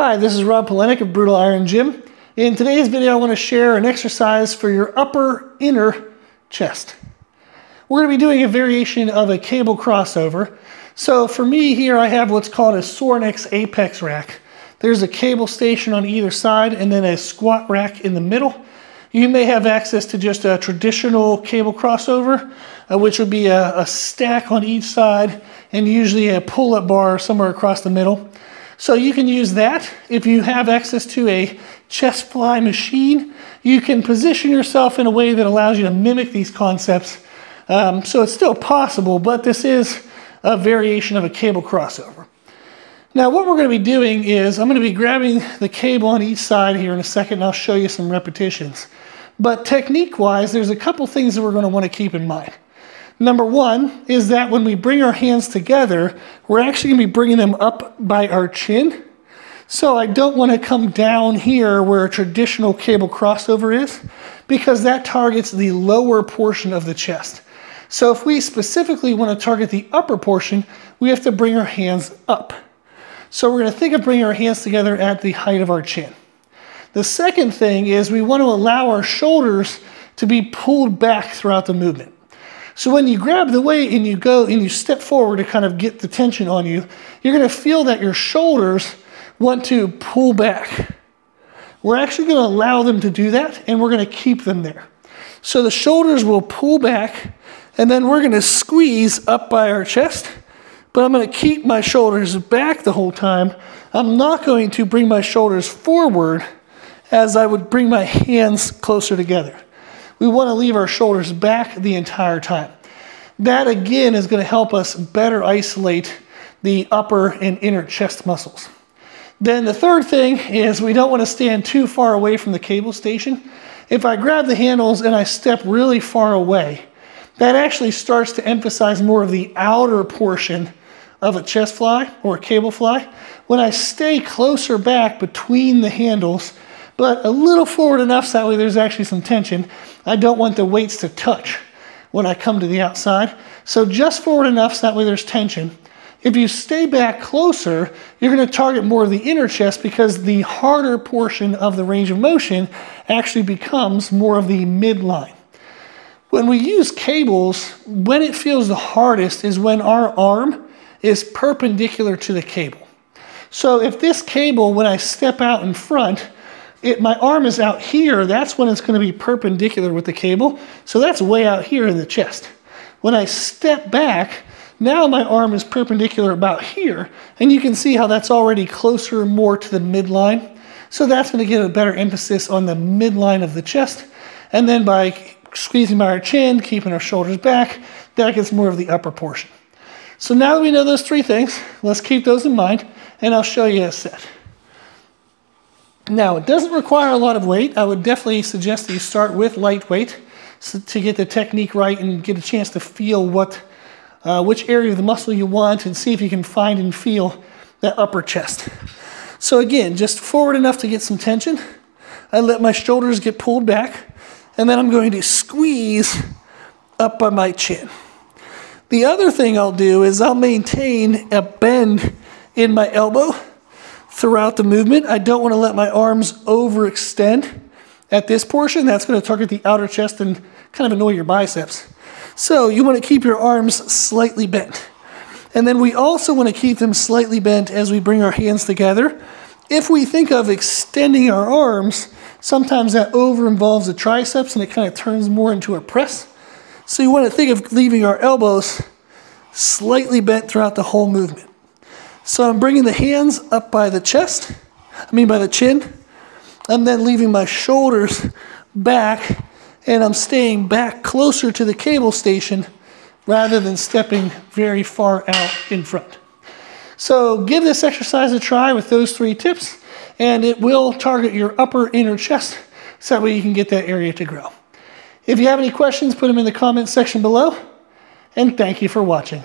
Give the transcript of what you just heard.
Hi, this is Rob Polenic of Brutal Iron Gym. In today's video, I want to share an exercise for your upper inner chest. We're going to be doing a variation of a cable crossover. So for me here, I have what's called a Sorinex Apex rack. There's a cable station on either side and then a squat rack in the middle. You may have access to just a traditional cable crossover, which would be a stack on each side and usually a pull-up bar somewhere across the middle. So you can use that. If you have access to a chest fly machine, you can position yourself in a way that allows you to mimic these concepts. So it's still possible, but this is a variation of a cable crossover. Now what we're going to be doing is I'm going to be grabbing the cable on each side here in a second and I'll show you some repetitions. But technique-wise, there's a couple things that we're going to want to keep in mind. Number one is that when we bring our hands together, we're actually going to be bringing them up by our chin. So I don't want to come down here where a traditional cable crossover is, because that targets the lower portion of the chest. So if we specifically want to target the upper portion, we have to bring our hands up. So we're going to think of bringing our hands together at the height of our chin. The second thing is we want to allow our shoulders to be pulled back throughout the movement. So when you grab the weight and you go and you step forward to kind of get the tension on you, you're going to feel that your shoulders want to pull back. We're actually going to allow them to do that and we're going to keep them there. So the shoulders will pull back and then we're going to squeeze up by our chest, but I'm going to keep my shoulders back the whole time. I'm not going to bring my shoulders forward as I would bring my hands closer together. We want to leave our shoulders back the entire time. That again is going to help us better isolate the upper and inner chest muscles. Then the third thing is we don't want to stand too far away from the cable station. If I grab the handles and I step really far away, that actually starts to emphasize more of the outer portion of a chest fly or a cable fly. When I stay closer back between the handles, but a little forward enough so that way there's actually some tension, I don't want the weights to touch when I come to the outside. So just forward enough so that way there's tension. If you stay back closer, you're going to target more of the inner chest because the harder portion of the range of motion actually becomes more of the midline. When we use cables, when it feels the hardest is when our arm is perpendicular to the cable. So if this cable, when I step out in front, my arm is out here, that's when it's going to be perpendicular with the cable. So that's way out here in the chest. When I step back, now my arm is perpendicular about here, and you can see how that's already closer more to the midline. So that's going to give a better emphasis on the midline of the chest. And then by squeezing by our chin, keeping our shoulders back, that gets more of the upper portion. So now that we know those three things, let's keep those in mind, and I'll show you a set. Now, it doesn't require a lot of weight. I would definitely suggest that you start with lightweight to get the technique right and get a chance to feel which area of the muscle you want and see if you can find and feel that upper chest. So again, just forward enough to get some tension. I let my shoulders get pulled back, and then I'm going to squeeze up by my chin. The other thing I'll do is I'll maintain a bend in my elbow throughout the movement. I don't want to let my arms overextend at this portion. That's going to target the outer chest and kind of annoy your biceps. So you want to keep your arms slightly bent. And then we also want to keep them slightly bent as we bring our hands together. If we think of extending our arms, sometimes that over involves the triceps and it kind of turns more into a press. So you want to think of leaving our elbows slightly bent throughout the whole movement. So I'm bringing the hands up by the chest, by the chin. I'm then leaving my shoulders back, and I'm staying back closer to the cable station rather than stepping very far out in front. So give this exercise a try with those three tips, and it will target your upper inner chest so that way you can get that area to grow. If you have any questions, put them in the comments section below, and thank you for watching.